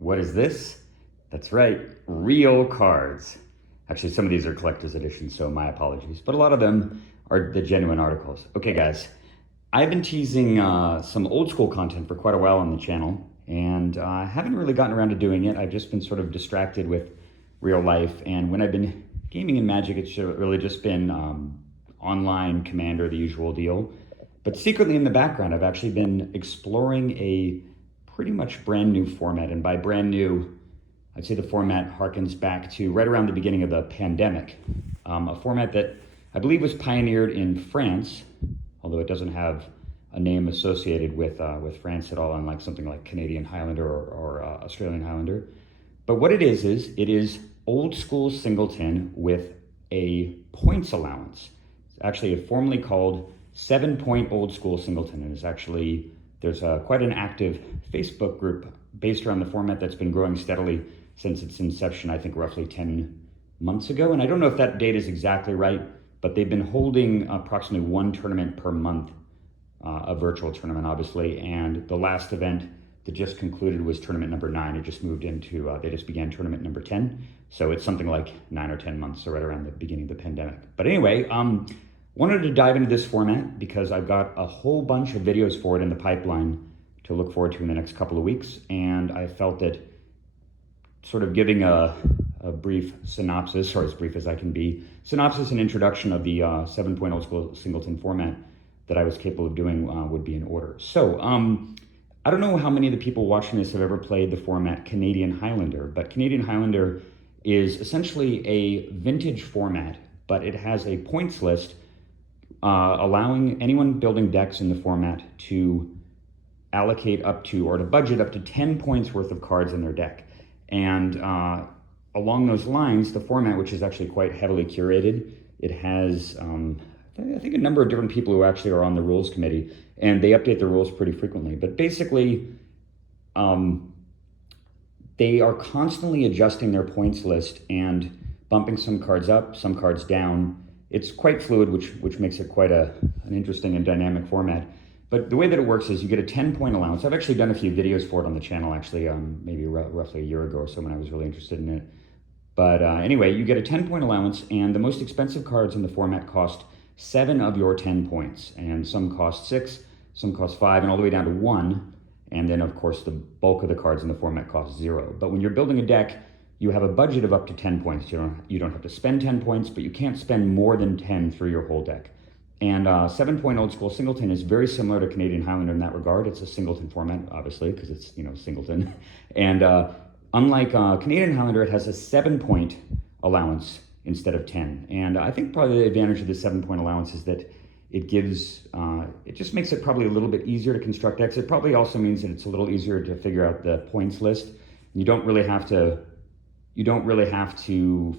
What is this? That's right, real cards. Actually, some of these are collector's editions, so my apologies. But a lot of them are the genuine articles. Okay, guys, I've been teasing some old school content for quite a while on the channel, and I haven't really gotten around to doing it. I've just been sort of distracted with real life, and when I've been gaming in Magic, it's really just been online Commander, the usual deal. But secretly in the background, I've actually been exploring a pretty much brand new format, and by brand new, I'd say the format harkens back to right around the beginning of the pandemic. A format that I believe was pioneered in France, although it doesn't have a name associated with France at all, unlike something like Canadian Highlander or Australian Highlander. But what it is old school Singleton with a points allowance. It's actually formally called 7-point old school Singleton, and it's actually, there's quite an active Facebook group based around the format that's been growing steadily since its inception, I think roughly 10 months ago. And I don't know if that date is exactly right, but they've been holding approximately one tournament per month, a virtual tournament, obviously. And the last event that just concluded was tournament number 9. It just moved into, they just began tournament number 10. So it's something like 9 or 10 months, so right around the beginning of the pandemic. But anyway, wanted to dive into this format because I've got a whole bunch of videos for it in the pipeline to look forward to in the next couple of weeks. And I felt that sort of giving a brief synopsis, or as brief as I can be, synopsis and introduction of the 7-point old school Singleton format that I was capable of doing would be in order. So I don't know how many of the people watching this have ever played the format Canadian Highlander, but Canadian Highlander is essentially a vintage format, but it has a points list allowing anyone building decks in the format to allocate up to, or to budget up to 10 points worth of cards in their deck. And along those lines, the format, which is actually quite heavily curated, it has, I think, a number of different people who actually are on the rules committee, and they update the rules pretty frequently. But basically, they are constantly adjusting their points list and bumping some cards up, some cards down. It's quite fluid, which makes it quite an interesting and dynamic format. But the way that it works is you get a 10-point allowance. I've actually done a few videos for it on the channel, actually, maybe roughly a year ago or so when I was really interested in it. But anyway, you get a 10-point allowance, and the most expensive cards in the format cost 7 of your 10 points. And some cost 6, some cost 5, and all the way down to 1. And then, of course, the bulk of the cards in the format cost 0. But when you're building a deck, you have a budget of up to 10 points. You don't have to spend 10 points, but you can't spend more than 10 through your whole deck. And 7-point old school Singleton is very similar to Canadian Highlander in that regard. It's a Singleton format, obviously, because it's, Singleton. And unlike Canadian Highlander, it has a 7-point allowance instead of 10. And I think probably the advantage of the 7-point allowance is that it gives, it just makes it probably a little bit easier to construct decks. It probably also means that it's a little easier to figure out the points list. You don't really have to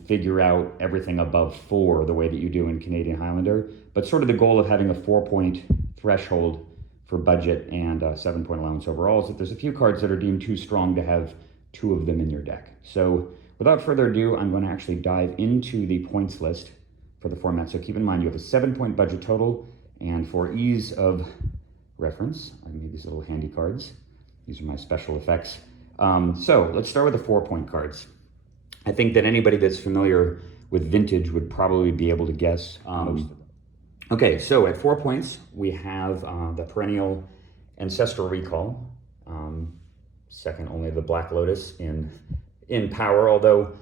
figure out everything above 4 the way that you do in Canadian Highlander, but sort of the goal of having a 4-point threshold for budget and 7-point allowance overall is that there's a few cards that are deemed too strong to have 2 of them in your deck. So without further ado, I'm going to actually dive into the points list for the format. So keep in mind you have a 7-point budget total, and for ease of reference, I made these little handy cards. These are my special effects. So let's start with the 4-point cards. I think that anybody that's familiar with vintage would probably be able to guess most of them. Okay, so at 4 points, we have the perennial Ancestral Recall, second only to the Black Lotus in power, although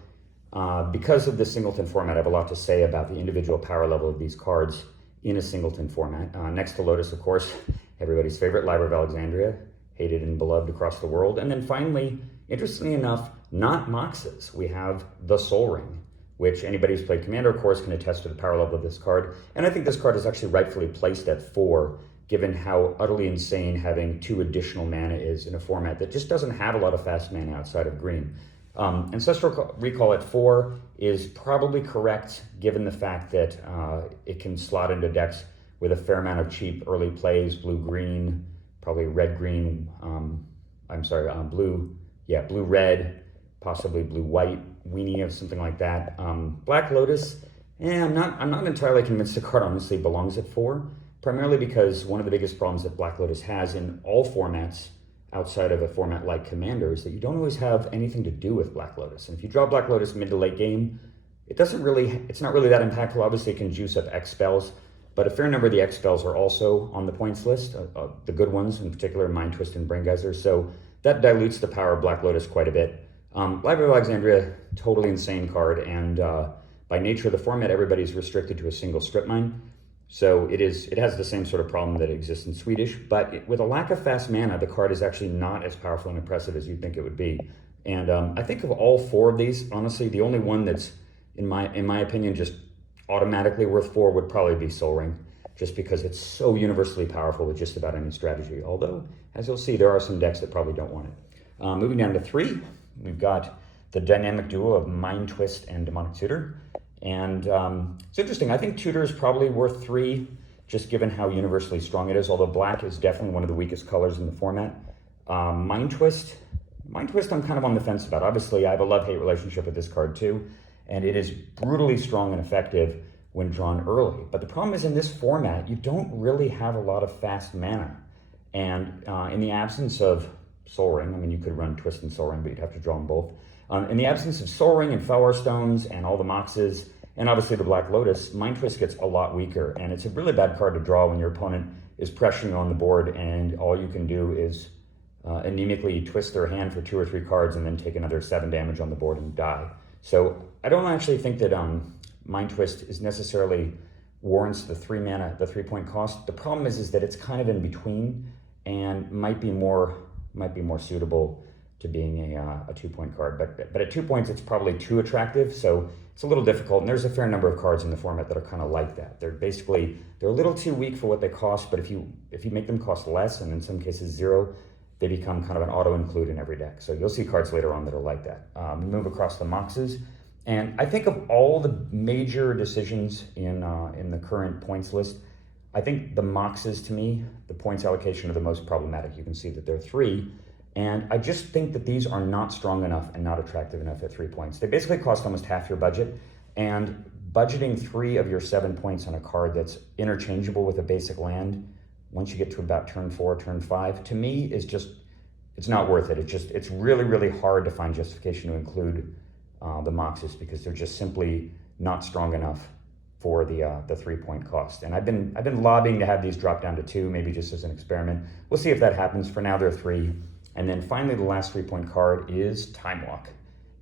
because of the Singleton format, I have a lot to say about the individual power level of these cards in a Singleton format. Next to Lotus, of course, everybody's favorite, Library of Alexandria, hated and beloved across the world. And then finally, interestingly enough, not Moxes, we have the Sol Ring, which anybody who's played Commander, of course, can attest to the power level of this card. And I think this card is actually rightfully placed at 4, given how utterly insane having 2 additional mana is in a format that just doesn't have a lot of fast mana outside of green. Ancestral Recall at 4 is probably correct, given the fact that it can slot into decks with a fair amount of cheap early plays, blue-green, probably red-green, blue-red, possibly blue-white, weenie of something like that. Black Lotus, I'm not entirely convinced the card honestly belongs at 4, primarily because one of the biggest problems that Black Lotus has in all formats outside of a format like Commander is that you don't always have anything to do with Black Lotus. And if you draw Black Lotus mid to late game, it's not really that impactful. Obviously, it can juice up X spells, but a fair number of the X spells are also on the points list, the good ones, in particular, Mind Twist and Brain Geyser. So that dilutes the power of Black Lotus quite a bit. Library of Alexandria, totally insane card, and by nature of the format, everybody's restricted to a single strip mine. So it has the same sort of problem that exists in Swedish, but with a lack of fast mana, the card is actually not as powerful and impressive as you'd think it would be. And I think of all four of these, honestly, the only one that's, in my opinion, just automatically worth 4 would probably be Sol Ring, just because it's so universally powerful with just about any strategy. Although, as you'll see, there are some decks that probably don't want it. Moving down to 3, we've got the dynamic duo of Mind Twist and Demonic Tutor. And it's interesting, I think Tutor is probably worth 3, just given how universally strong it is, although black is definitely one of the weakest colors in the format. Mind Twist, I'm kind of on the fence about. Obviously, I have a love-hate relationship with this card too, and it is brutally strong and effective when drawn early. But the problem is in this format, you don't really have a lot of fast mana. And in the absence of Sol Ring, I mean, you could run Twist and Sol Ring, but you'd have to draw them both. In the absence of Sol Ring and Flower Stones and all the Moxes, and obviously the Black Lotus, Mind Twist gets a lot weaker, and it's a really bad card to draw when your opponent is pressuring you on the board, and all you can do is anemically twist their hand for 2 or 3 cards and then take another 7 damage on the board and die. So I don't actually think that Mind Twist is necessarily warrants the 3 mana, the 3-point cost. The problem is that it's kind of in between and might be more suitable to being a 2-point card, but at 2 points it's probably too attractive, so it's a little difficult. And there's a fair number of cards in the format that are kind of like that. They're a little too weak for what they cost, but if you make them cost less, and in some cases 0, they become kind of an auto include in every deck. So you'll see cards later on that are like that. We move across the Moxes, and I think of all the major decisions in the current points list, I think the Moxes, to me, the points allocation are the most problematic. You can see that there are 3. And I just think that these are not strong enough and not attractive enough at 3 points. They basically cost almost half your budget, and budgeting 3 of your 7 points on a card that's interchangeable with a basic land, once you get to about turn 4, turn 5, to me is just, it's not worth it. It's really, really hard to find justification to include the Moxes because they're just simply not strong enough for the 3-point cost. And I've been lobbying to have these drop down to 2, maybe just as an experiment. We'll see if that happens. For now, they're 3. And then finally, the last 3-point card is Timelock.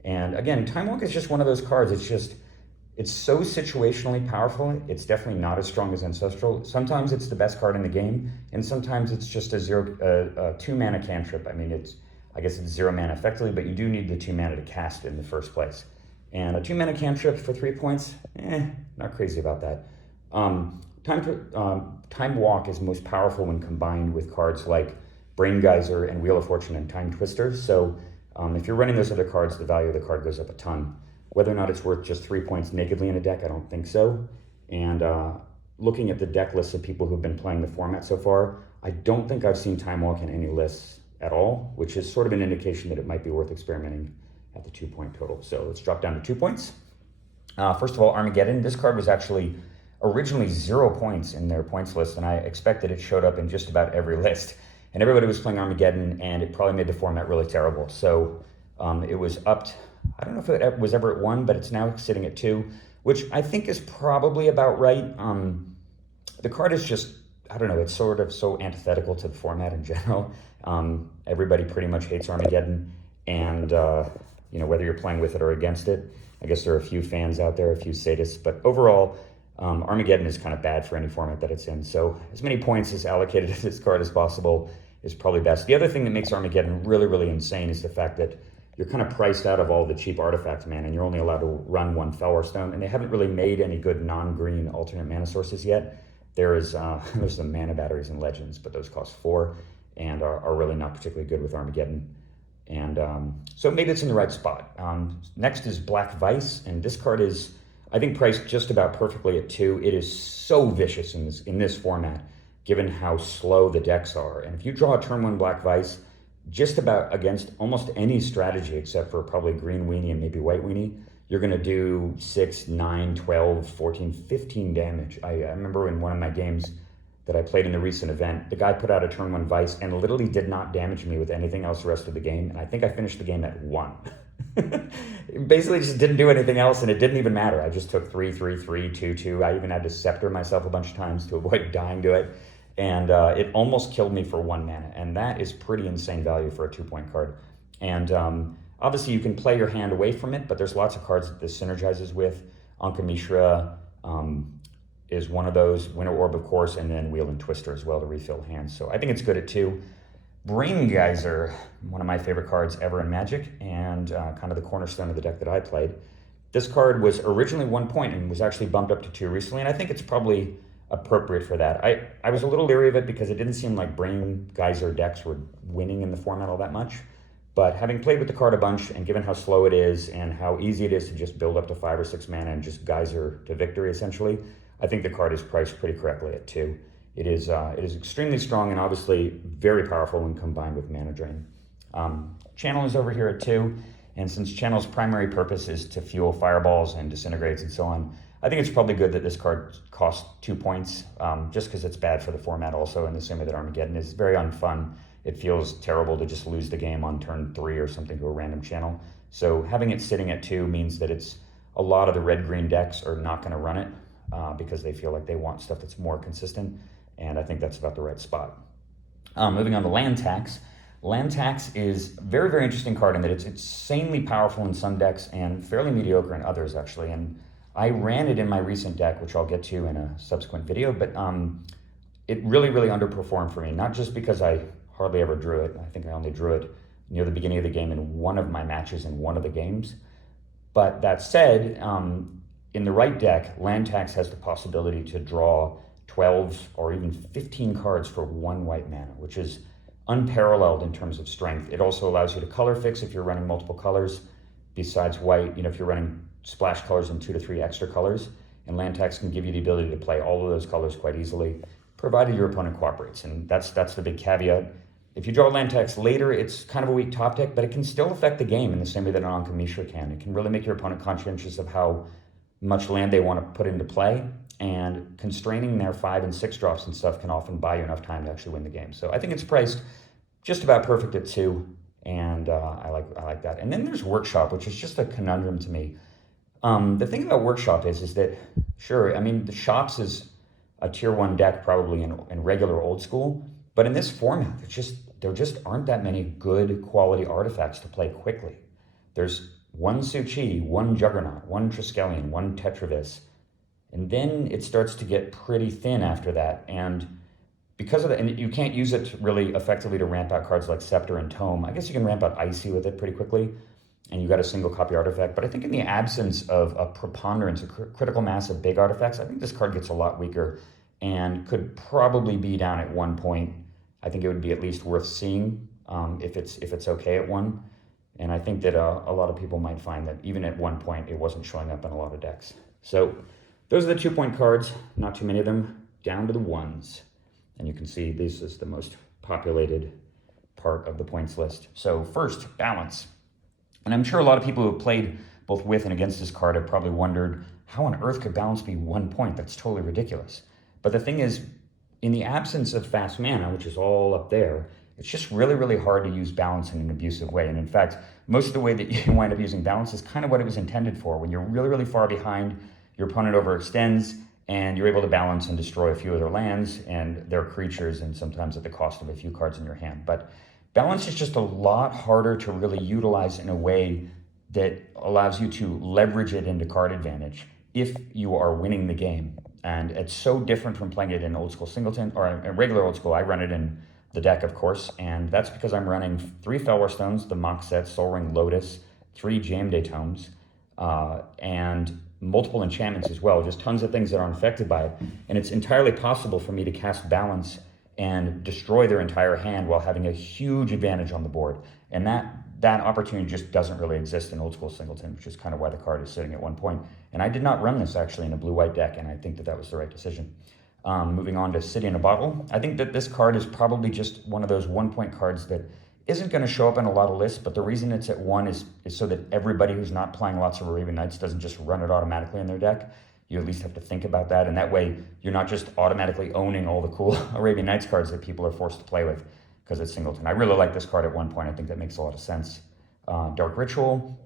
And again, Timelock is just one of those cards. It's so situationally powerful. It's definitely not as strong as Ancestral. Sometimes it's the best card in the game, and sometimes it's just a 2 mana cantrip. I mean, I guess it's 0 mana effectively, but you do need the 2 mana to cast it in the first place. And a 2 mana cantrip for 3 points, not crazy about that. Time Walk is most powerful when combined with cards like Brain Geyser and Wheel of Fortune and Time Twister. So if you're running those other cards, the value of the card goes up a ton. Whether or not it's worth just 3 points nakedly in a deck, I don't think so. And looking at the deck lists of people who've been playing the format so far, I don't think I've seen Time Walk in any lists at all, which is sort of an indication that it might be worth experimenting at the 2-point total. So let's drop down to 2 points. First of all, Armageddon. This card was actually originally 0 points in their points list, and I expected it showed up in just about every list. And everybody was playing Armageddon, and it probably made the format really terrible. So it was upped. I don't know if it was ever at 1, but it's now sitting at 2, which I think is probably about right. The card is just, I don't know, it's sort of so antithetical to the format in general. Everybody pretty much hates Armageddon, and whether you're playing with it or against it, I guess there are a few fans out there, a few sadists, but overall, Armageddon is kind of bad for any format that it's in. So as many points as allocated to this card as possible is probably best. The other thing that makes Armageddon really, really insane is the fact that you're kind of priced out of all the cheap artifacts, man, and you're only allowed to run 1 Flower Stone, and they haven't really made any good non-green alternate mana sources yet. There's some mana batteries and legends, but those cost 4 and are really not particularly good with Armageddon. And so maybe it's in the right spot. Next is Black Vice, and this card is, I think, priced just about perfectly at 2. It is so vicious in this format, given how slow the decks are. And if you draw a turn 1 Black Vice, just about against almost any strategy except for probably green weenie and maybe white weenie, you're going to do 6, 9, 12, 14, 15 damage. I remember in one of my games that I played in the recent event. The guy put out a turn 1 Vice and literally did not damage me with anything else the rest of the game, and I think I finished the game at 1. Basically just didn't do anything else, and it didn't even matter. I just took 3, 3, 3, 2, 2. I even had to scepter myself a bunch of times to avoid dying to it, and it almost killed me for 1 mana, and that is pretty insane value for a 2-point card. And obviously you can play your hand away from it, but there's lots of cards that this synergizes with. Anka Mishra is one of those, Winter Orb of course, and then Wheel and Twister as well to refill hands. So I think it's good at 2. Brain Geyser, one of my favorite cards ever in Magic, and kind of the cornerstone of the deck that I played. This card was originally 1 point and was actually bumped up to 2 recently, and I think it's probably appropriate for that. I was a little leery of it because it didn't seem like Brain Geyser decks were winning in the format all that much, but having played with the card a bunch and given how slow it is and how easy it is to just build up to 5 or 6 mana and just Geyser to victory essentially, I think the card is priced pretty correctly at 2. It is extremely strong and obviously very powerful when combined with Mana Drain. Channel is over here at 2, and since Channel's primary purpose is to fuel fireballs and disintegrates and so on, I think it's probably good that this card costs 2 points, just because it's bad for the format also, in the same way that Armageddon is very unfun. It feels terrible to just lose the game on turn 3 or something to a random channel. So having it sitting at 2 means that it's a lot of the red-green decks are not going to run it because they feel like they want stuff that's more consistent, and I think that's about the right spot. Moving on to Land Tax. Land Tax is a very, very interesting card in that it's insanely powerful in some decks and fairly mediocre in others, actually. And I ran it in my recent deck, which I'll get to in a subsequent video, but it really, really underperformed for me, not just because I hardly ever drew it. I think I only drew it near the beginning of the game in one of my matches in one of the games. But that said, in the right deck, Land Tax has the possibility to draw 12 or even 15 cards for 1 white mana, which is unparalleled in terms of strength. It also allows you to color fix if you're running multiple colors besides white. If you're running splash colors and 2 to 3 extra colors, and Land Tax can give you the ability to play all of those colors quite easily, provided your opponent cooperates, and that's the big caveat. If you draw Land Tax later, it's kind of a weak top deck, but it can still affect the game in the same way that an Anka Mishra can. It can really make your opponent conscientious of how much land they want to put into play, and constraining their 5 and 6 drops and stuff can often buy you enough time to actually win the game. So I think it's priced just about perfect at 2, and I like that. And then there's Workshop, which is just a conundrum to me. The thing about Workshop is that, sure, I mean, the Shops is a tier 1 deck probably in regular old school, but in this format, there just aren't that many good quality artifacts to play quickly. There's 1 Su-Chi, 1 Juggernaut, 1 Triskelion, 1 Tetravis, and then it starts to get pretty thin after that. And because of that, and you can't use it really effectively to ramp out cards like Scepter and Tome. I guess you can ramp out Icy with it pretty quickly, and you got a single copy artifact. But I think in the absence of a preponderance, a critical mass of big artifacts, I think this card gets a lot weaker and could probably be down at 1 point. I think it would be at least worth seeing if it's okay at 1. And I think that a lot of people might find that even at 1 point, it wasn't showing up in a lot of decks. So those are the 2-point cards, not too many of them, down to the 1s. And you can see this is the most populated part of the points list. So first, Balance. And I'm sure a lot of people who have played both with and against this card have probably wondered, how on earth could Balance be 1 point? That's totally ridiculous. But the thing is, in the absence of fast mana, which is all up there, it's just really, really hard to use Balance in an abusive way. And in fact, most of the way that you wind up using Balance is kind of what it was intended for. When you're really, really far behind, your opponent overextends, and you're able to balance and destroy a few of their lands and their creatures, and sometimes at the cost of a few cards in your hand. But Balance is just a lot harder to really utilize in a way that allows you to leverage it into card advantage if you are winning the game. And it's so different from playing it in old school Singleton, or in regular old school. I run it in the deck, of course, and that's because I'm running 3 Fellwar Stones, the Mock set, Soul Ring Lotus, 3 Jam-Day Tomes, and multiple enchantments as well, just tons of things that aren't affected by it. And it's entirely possible for me to cast Balance and destroy their entire hand while having a huge advantage on the board. And that opportunity just doesn't really exist in old school Singleton, which is kind of why the card is sitting at 1 point. And I did not run this actually in a blue-white deck, and I think that was the right decision. Moving on to City in a Bottle. I think that this card is probably just one of those 1 point cards that isn't going to show up in a lot of lists, but the reason it's at 1 is so that everybody who's not playing lots of Arabian Nights doesn't just run it automatically in their deck. you at least have to think about that, and that way you're not just automatically owning all the cool Arabian Nights cards that people are forced to play with because it's Singleton. I really like this card at one point. I think that makes a lot of sense. Dark Ritual.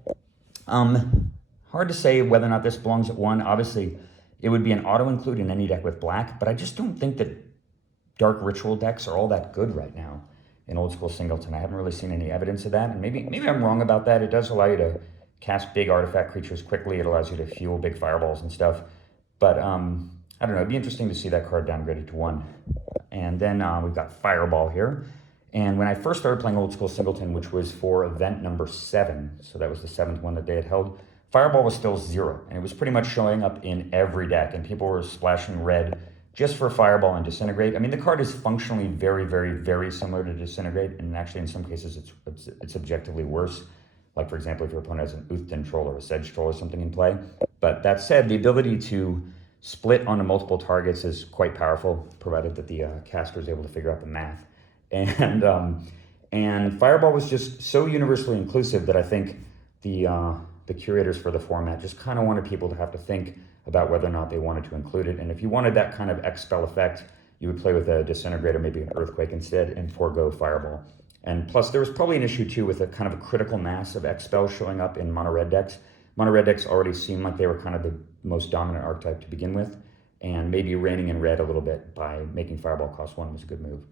Hard to say whether or not this belongs at 1. Obviously, it would be an auto-include in any deck with black, but I just don't think that Dark Ritual decks are all that good right now in old school Singleton. I haven't really seen any evidence of that, and maybe I'm wrong about that. It does allow you to cast big artifact creatures quickly. It allows you to fuel big fireballs and stuff. But I don't know. It'd be interesting to see that card downgraded to 1. And then we've got Fireball here. And when I first started playing old school Singleton, which was for event number 7, so that was the 7th one that they had held, Fireball was still 0. And it was pretty much showing up in every deck. And people were splashing red just for Fireball and Disintegrate. I mean, the card is functionally very, very, very similar to Disintegrate. And actually, in some cases, it's objectively worse. Like, for example, if your opponent has an Uthden Troll or a Sedge Troll or something in play. But that said, the ability to split onto multiple targets is quite powerful, provided that the caster is able to figure out the math. And Fireball was just so universally inclusive that I think the curators for the format just kind of wanted people to have to think about whether or not they wanted to include it. And if you wanted that kind of X-Spell effect, you would play with a Disintegrate or maybe an Earthquake instead and forego Fireball. And plus, there was probably an issue, too, with a kind of a critical mass of X-Spells showing up in mono-red decks. Mono-red decks already seemed like they were kind of the most dominant archetype to begin with, and maybe reining in red a little bit by making Fireball cost 1 was a good move.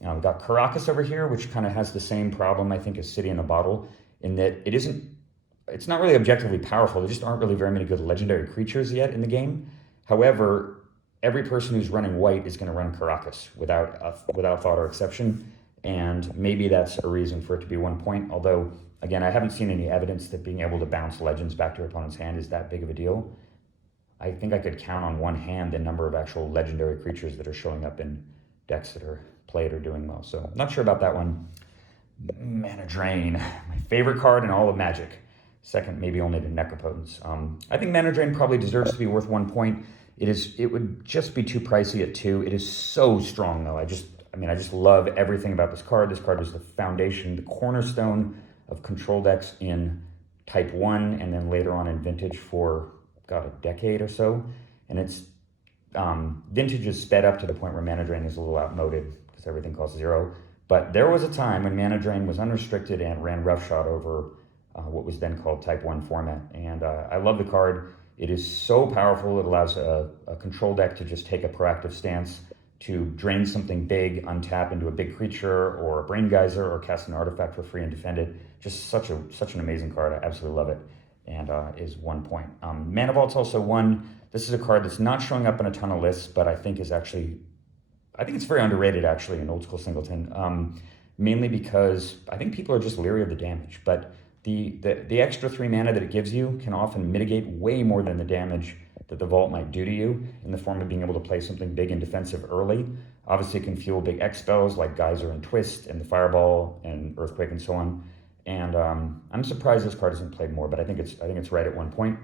We've got Caracas over here, which kind of has the same problem, I think, as City in a Bottle, in that it's not really objectively powerful. There just aren't really very many good legendary creatures yet in the game. However, every person who's running white is going to run Caracas without thought or exception. And maybe that's a reason for it to be 1 point. Although, again, I haven't seen any evidence that being able to bounce legends back to your opponent's hand is that big of a deal. I think I could count on one hand the number of actual legendary creatures that are showing up in decks that are played or doing well. So, not sure about that one. Mana Drain, my favorite card in all of Magic. Second, maybe only to Necropotence. I think Mana Drain probably deserves to be worth 1 point. It would just be too pricey at 2. It is so strong, though. I just love everything about this card. This card was the foundation, the cornerstone of control decks in Type 1, and then later on in Vintage for, a decade or so. And it's Vintage is sped up to the point where Mana Drain is a little outmoded because everything costs 0. But there was a time when Mana Drain was unrestricted and ran roughshod over what was then called Type 1 format. And I love the card. It is so powerful. It allows a control deck to just take a proactive stance to drain something big, untap into a big creature or a Brain Geyser, or cast an artifact for free and defend it. Just such an amazing card. I absolutely love it, and is 1 point. Mana Vault's also 1. This is a card that's not showing up in a ton of lists, but I think it's very underrated actually in old school Singleton, mainly because I think people are just leery of the damage. But the extra 3 mana that it gives you can often mitigate way more than the damage that the Vault might do to you in the form of being able to play something big and defensive early. Obviously, it can fuel big X spells like Geyser and Twist and the Fireball and Earthquake and so on. And I'm surprised this card isn't played more, but I think it's right at 1 point.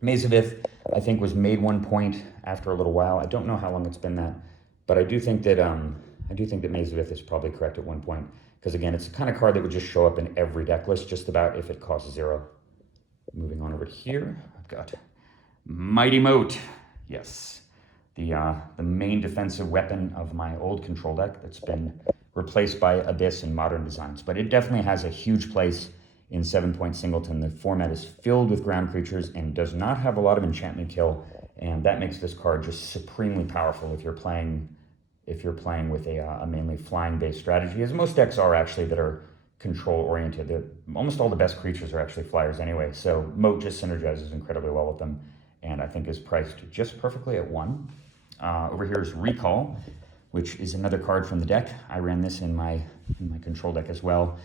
Maze of Ith, I think, was made 1 point after a little while. I don't know how long it's been that, but I do think that Maze of Ith is probably correct at 1 point, because again, it's the kind of card that would just show up in every deck list just about if it costs 0. Moving on over here, I've got Mighty Moat. Yes, the main defensive weapon of my old control deck that's been replaced by Abyss in modern designs, but it definitely has a huge place in 7-point Singleton. The format is filled with ground creatures and does not have a lot of enchantment kill, and that makes this card just supremely powerful if you're playing with a mainly flying-based strategy, as most decks are actually that are control-oriented. Almost all the best creatures are actually flyers anyway, so Moat just synergizes incredibly well with them, and I think is priced just perfectly at 1. Over here is Recall, which is another card from the deck. I ran this in my control deck as well.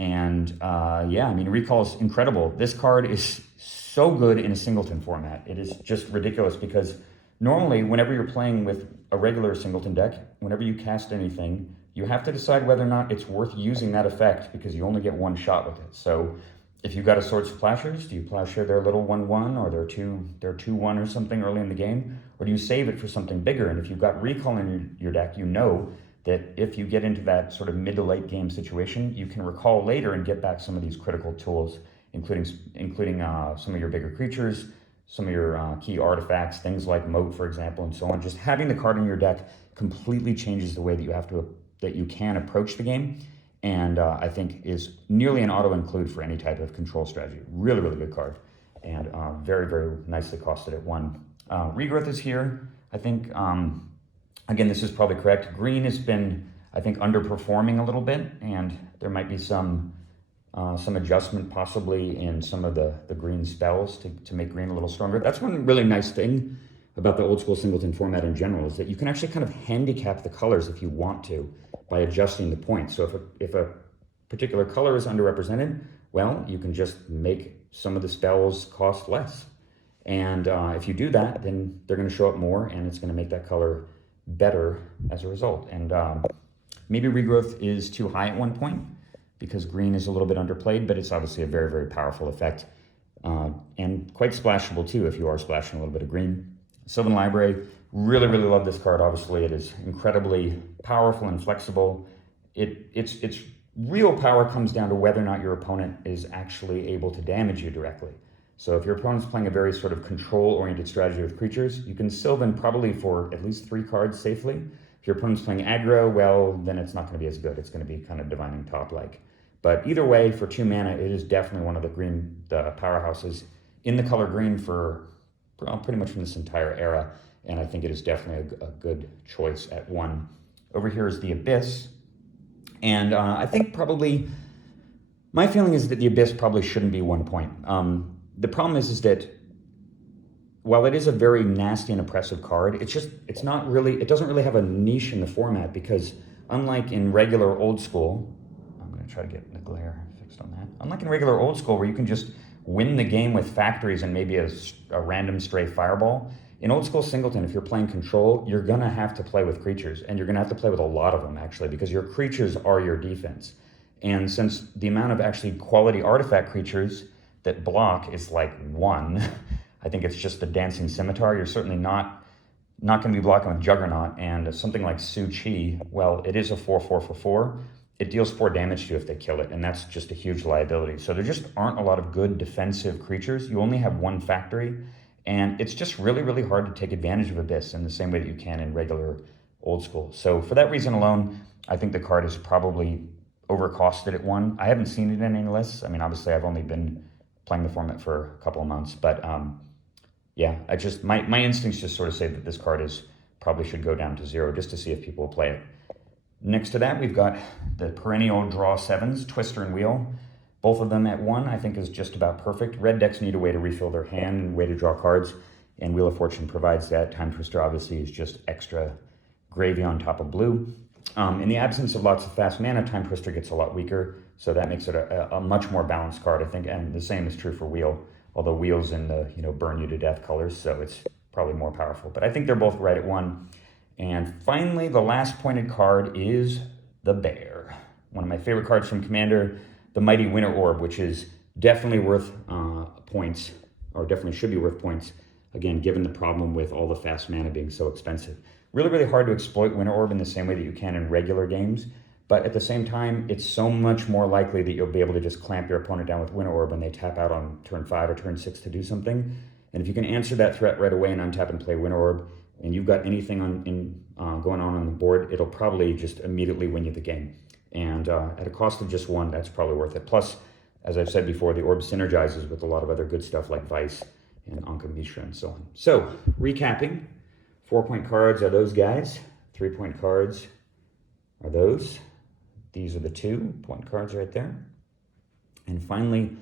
And Recall is incredible. This card is so good in a Singleton format. It is just ridiculous because normally whenever you're playing with a regular Singleton deck, whenever you cast anything, you have to decide whether or not it's worth using that effect because you only get 1 shot with it. So if you've got a Swords of Plowshares, do you Plowshare their little 1/1 or their 2/1 or something early in the game? Or do you save it for something bigger? And if you've got Recall in your deck, you know that if you get into that sort of mid to late game situation, you can recall later and get back some of these critical tools, including some of your bigger creatures, some of your key artifacts, things like Moat, for example, and so on. Just having the card in your deck completely changes the way that you can approach the game, and I think is nearly an auto-include for any type of control strategy. Really, really good card, and very, very nicely costed at 1. Regrowth is here. I think, again, this is probably correct. Green has been, I think, underperforming a little bit, and there might be some adjustment possibly in some of the green spells to make green a little stronger. That's one really nice thing about the old school Singleton format in general, is that you can actually kind of handicap the colors if you want to by adjusting the points. So if a particular color is underrepresented, well, you can just make some of the spells cost less. And if you do that, then they're going to show up more, and it's going to make that color better as a result. And maybe regrowth is too high at one point, because green is a little bit underplayed, but it's obviously a very, very powerful effect, and quite splashable too if you are splashing a little bit of green. Sylvan Library, really, really love this card. Obviously, it is incredibly powerful and flexible. Its real power comes down to whether or not your opponent is actually able to damage you directly. So if your opponent's playing a very sort of control-oriented strategy with creatures, you can Sylvan probably for at least 3 cards safely. If your opponent's playing aggro, well, then it's not going to be as good. It's going to be kind of Divining Top-like. But either way, for 2 mana, it is definitely one of the powerhouses in the color green for pretty much from this entire era, and I think it is definitely a good choice at 1. Over here is the Abyss, and I think probably, my feeling is that the Abyss probably shouldn't be 1 point. The problem is that while it is a very nasty and oppressive card, it doesn't really have a niche in the format, because unlike in regular old school, I'm going to try to get the glare fixed on that. Unlike in regular old school, where you can just win the game with factories and maybe a random stray fireball, in old school Singleton, if you're playing control, you're going to have to play with creatures, and you're going to have to play with a lot of them, actually, because your creatures are your defense. And since the amount of actually quality artifact creatures that block is like 1, I think it's just the Dancing Scimitar. You're certainly not going to be blocking with Juggernaut, and something like Su-Chi, well, it is a 4/4 for 4. It deals 4 damage to you if they kill it, and that's just a huge liability. So there just aren't a lot of good defensive creatures. You only have 1 factory, and it's just really, really hard to take advantage of Abyss in the same way that you can in regular old school. So for that reason alone, I think the card is probably overcosted at 1. I haven't seen it in any lists. I mean, obviously, I've only been playing the format for a couple of months, but yeah, my instincts just sort of say that this card probably should go down to 0 just to see if people will play it. Next to that, we've got the perennial draw 7s, Twister and Wheel. Both of them at 1, I think, is just about perfect. Red decks need a way to refill their hand and a way to draw cards, and Wheel of Fortune provides that. Time Twister, obviously, is just extra gravy on top of blue. In the absence of lots of fast mana, Time Twister gets a lot weaker, so that makes it a much more balanced card, I think, and the same is true for Wheel, although Wheel's in the burn you to death colors, so it's probably more powerful. But I think they're both right at 1. And finally, the last pointed card is the Bear. One of my favorite cards from Commander, the Mighty Winter Orb, which is definitely worth points, or definitely should be worth points, again, given the problem with all the fast mana being so expensive. Really, really hard to exploit Winter Orb in the same way that you can in regular games, but at the same time, it's so much more likely that you'll be able to just clamp your opponent down with Winter Orb when they tap out on turn 5 or turn 6 to do something. And if you can answer that threat right away and untap and play Winter Orb, and you've got anything going on the board, it'll probably just immediately win you the game. And at a cost of just 1, that's probably worth it. Plus, as I've said before, the Orb synergizes with a lot of other good stuff like Vice and Anka Mishra and so on. So, recapping, 4-point cards are those guys. 3-point cards are those. These are the 2-point cards right there. And finally,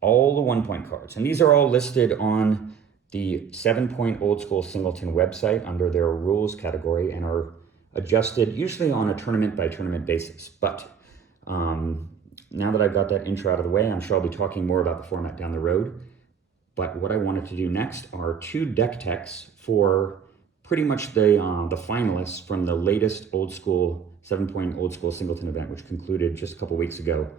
all the 1-point cards. And these are all listed on the 7-point old school Singleton website under their rules category and are adjusted usually on a tournament by tournament basis. But now that I've got that intro out of the way, I'm sure I'll be talking more about the format down the road. But what I wanted to do next are 2 deck techs for pretty much the finalists from the latest old school 7-point old school Singleton event, which concluded just a couple weeks ago.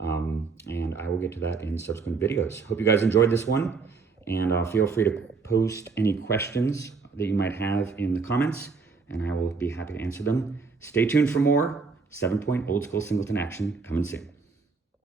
And I will get to that in subsequent videos. Hope you guys enjoyed this one. And feel free to post any questions that you might have in the comments, and I will be happy to answer them. Stay tuned for more 7-point old school Singleton action coming soon.